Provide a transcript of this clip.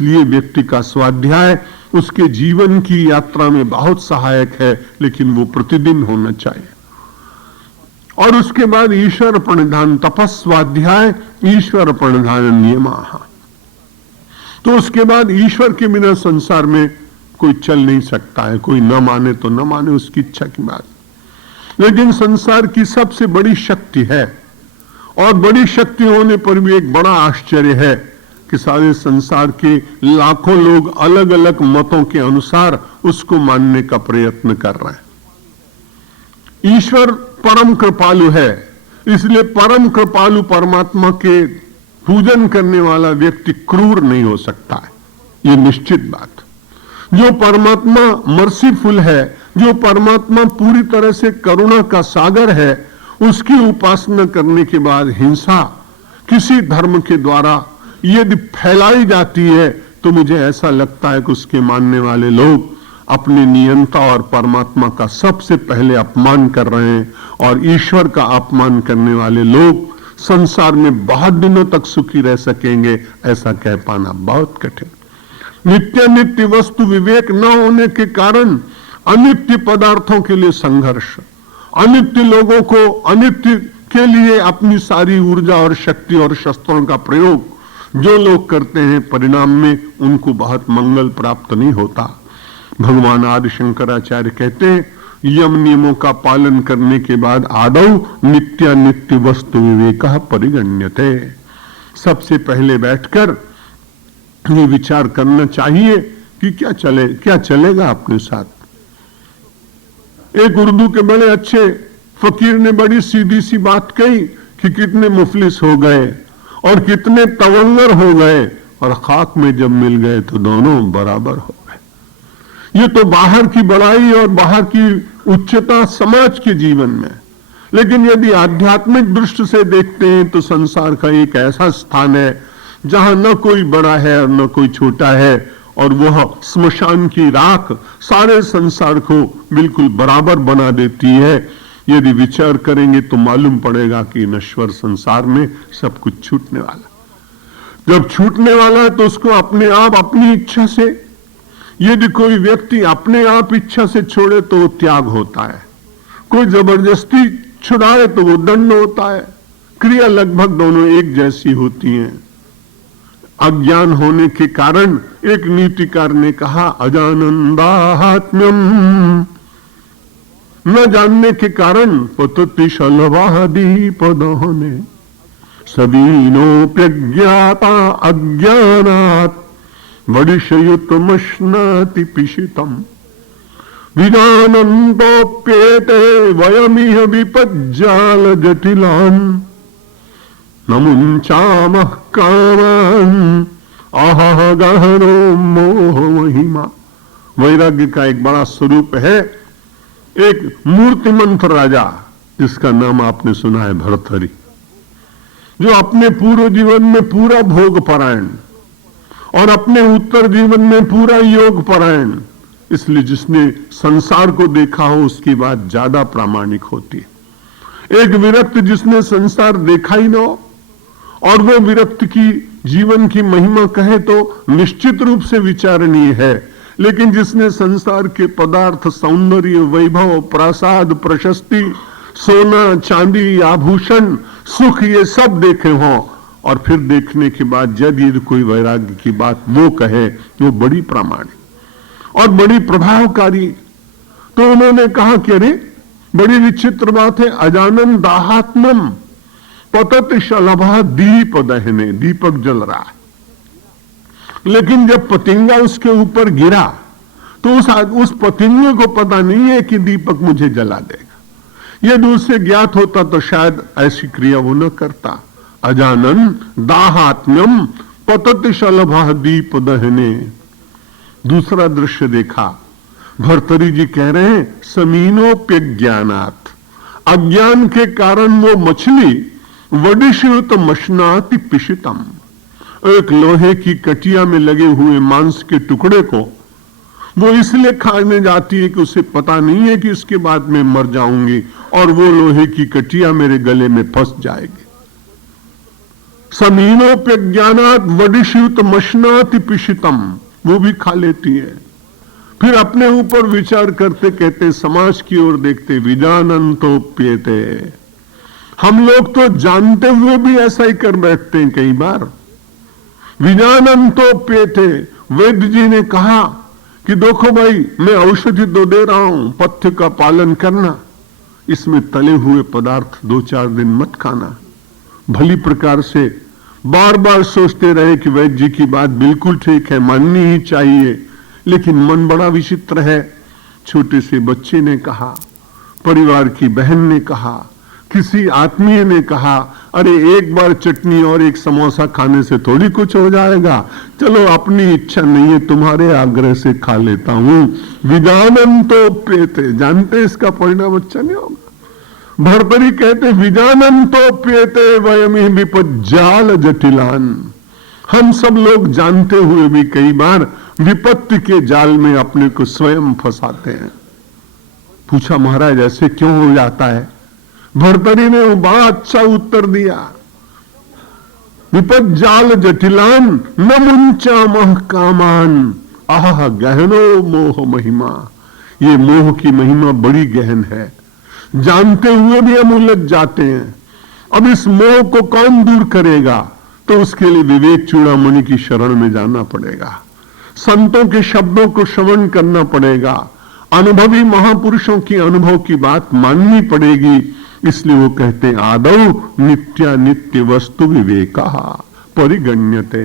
लिए व्यक्ति का स्वाध्याय उसके जीवन की यात्रा में बहुत सहायक है, लेकिन वो प्रतिदिन होना चाहिए। और उसके बाद ईश्वर प्रणिधान तपस्वाध्याय ईश्वर प्रणिधान नियमाः। तो उसके बाद ईश्वर के बिना संसार में कोई चल नहीं सकता है। कोई न माने तो न माने, उसकी इच्छा की बात। लेकिन संसार की सबसे बड़ी शक्ति है, और बड़ी शक्ति होने पर भी एक बड़ा आश्चर्य है कि सारे संसार के लाखों लोग अलग अलग मतों के अनुसार उसको मानने का प्रयत्न कर रहे हैं। ईश्वर परम कृपालु है, इसलिए परम कृपालु परमात्मा के पूजन करने वाला व्यक्ति क्रूर नहीं हो सकता है, ये निश्चित बात। जो परमात्मा मर्सीफुल है, जो परमात्मा पूरी तरह से करुणा का सागर है, उसकी उपासना करने के बाद हिंसा किसी धर्म के द्वारा यदि फैलाई जाती है तो मुझे ऐसा लगता है कि उसके मानने वाले लोग अपने नियंता और परमात्मा का सबसे पहले अपमान कर रहे हैं, और ईश्वर का अपमान करने वाले लोग संसार में बहुत दिनों तक सुखी रह सकेंगे, ऐसा कह पाना बहुत कठिन। नित्य नित्य वस्तु विवेक न होने के कारण अनित्य पदार्थों के लिए संघर्ष, अनित्य लोगों को अनित्य के लिए अपनी सारी ऊर्जा और शक्ति और शस्त्रों का प्रयोग जो लोग करते हैं, परिणाम में उनको बहुत मंगल प्राप्त नहीं होता। भगवान आदि शंकराचार्य कहते हैं, यम नियमों का पालन करने के बाद आदौ नित्य नित्य वस्तु विवेकः परिगण्यते। सबसे पहले बैठकर ये विचार करना चाहिए कि क्या चलेगा अपने साथ। एक उर्दू के बड़े अच्छे फकीर ने बड़ी सीधी सी बात कही कि कितने मुफलिस हो गए और कितने तवंगर हो गए, और खाक में जब मिल गए तो दोनों बराबर हो गए। ये तो बाहर की बड़ाई और बाहर की उच्चता समाज के जीवन में, लेकिन यदि आध्यात्मिक दृष्टि से देखते हैं तो संसार का एक ऐसा स्थान है जहां न कोई बड़ा है और न कोई छोटा है, और वह स्मशान की राख सारे संसार को बिल्कुल बराबर बना देती है। यदि विचार करेंगे तो मालूम पड़ेगा कि नश्वर संसार में सब कुछ छूटने वाला। जब छूटने वाला है तो उसको अपने आप अपनी इच्छा से, यदि कोई व्यक्ति अपने आप इच्छा से छोड़े तो वो त्याग होता है, कोई जबरदस्ती छुड़ाए तो वो दंड होता है। क्रिया लगभग दोनों एक जैसी होती हैं। अज्ञान होने के कारण एक नीतिकार ने कहा, अजानंदात्म्यम, न जानने के कारण पतति शलवादीप दहने सदीनोप्यज्ञाता अज्ञानात् वडिशयुतमश्नाति पिशितम विजानन्तोप्येते वयमिह विपज्जाल जटिलान् न मुञ्चामः कामान् अहह गहनो मोह महिमा। वैराग्य का एक बड़ा स्वरूप है। एक मूर्तिमंत राजा जिसका नाम आपने सुना है, भर्तहरि, जो अपने पूर्व जीवन में पूरा भोग परायण और अपने उत्तर जीवन में पूरा योग परायण, इसलिए जिसने संसार को देखा हो उसकी बात ज्यादा प्रामाणिक होती है। एक विरक्त जिसने संसार देखा ही न हो और वो विरक्त की जीवन की महिमा कहे तो निश्चित रूप से विचारणीय है, लेकिन जिसने संसार के पदार्थ, सौंदर्य, वैभव, प्रासाद, प्रशस्ति, सोना, चांदी, आभूषण, सुख, ये सब देखे हों और फिर देखने के बाद यदि कोई वैराग्य की बात वो कहे, वो बड़ी प्रामाणिक और बड़ी प्रभावकारी। तो उन्होंने कहा कि अरे बड़ी विचित्र बात है, अजानन दाहात्मम पतत शलभा दीप दहने, दीपक जल रहा है, लेकिन जब पतिंगा उसके ऊपर गिरा तो उस पतिंगे को पता नहीं है कि दीपक मुझे जला देगा। यदि उससे ज्ञात होता तो शायद ऐसी क्रिया वो न करता। अजानन दाहात्म्यम पतत शलभा दीप दहने। दूसरा दृश्य देखा, भर्तहरि जी कह रहे हैं, समीनोप्यज्ञानात्, अज्ञान के कारण वो मछली वडिशयुत मशनाति पिशितम, एक लोहे की कटिया में लगे हुए मांस के टुकड़े को वो इसलिए खाने जाती है कि उसे पता नहीं है कि इसके बाद में मर जाऊंगी और वो लोहे की कटिया मेरे गले में फंस जाएगी। समीनोप्यज्ञानात वडिष्युत मशनाति पिशितम, वो भी खा लेती है। फिर अपने ऊपर विचार करते कहते, समाज की ओर देखते, विजानंतोप्येते। हम लोग तो जानते हुए भी ऐसा ही कर बैठते हैं कई बार। विजानंतोप्येते, वैद्य जी ने कहा कि देखो भाई, मैं औषधि तो दे रहा हूं, पथ्य का पालन करना, इसमें तले हुए पदार्थ 2-4 दिन मत खाना। भली प्रकार से बार बार सोचते रहे कि वैद्य जी की बात बिल्कुल ठीक है, माननी ही चाहिए, लेकिन मन बड़ा विचित्र है। छोटे से बच्चे ने कहा, परिवार की बहन ने कहा, किसी आत्मीय ने कहा, अरे एक बार चटनी और एक समोसा खाने से थोड़ी कुछ हो जाएगा, चलो अपनी इच्छा नहीं है, तुम्हारे आग्रह से खा लेता हूं। विजानंतोप्येते, जानते इसका परिणाम अच्छा नहीं होगा। भर्तरी कहते, विजानंतोप्येते वयमि विपज्जाल जटिलान। हम सब लोग जानते हुए भी कई बार विपत्ति के जाल में अपने को स्वयं फंसाते हैं। पूछा, महाराज ऐसे क्यों हो जाता है? भर्तरी ने बड़ा अच्छा उत्तर दिया, विपज्जाल जटिलान न मुंचा मह कामान, आह गहनो मोह महिमा। ये मोह की महिमा बड़ी गहन है, जानते हुए भी हम उलझ जाते हैं। अब इस मोह को कौन दूर करेगा? तो उसके लिए विवेक चूड़ामणि की शरण में जाना पड़ेगा, संतों के शब्दों को श्रवण करना पड़ेगा, अनुभवी महापुरुषों की अनुभव की बात माननी पड़ेगी। इसलिए वो कहते हैं, आदौ नित्या नित्य वस्तु विवेका परिगण्यते।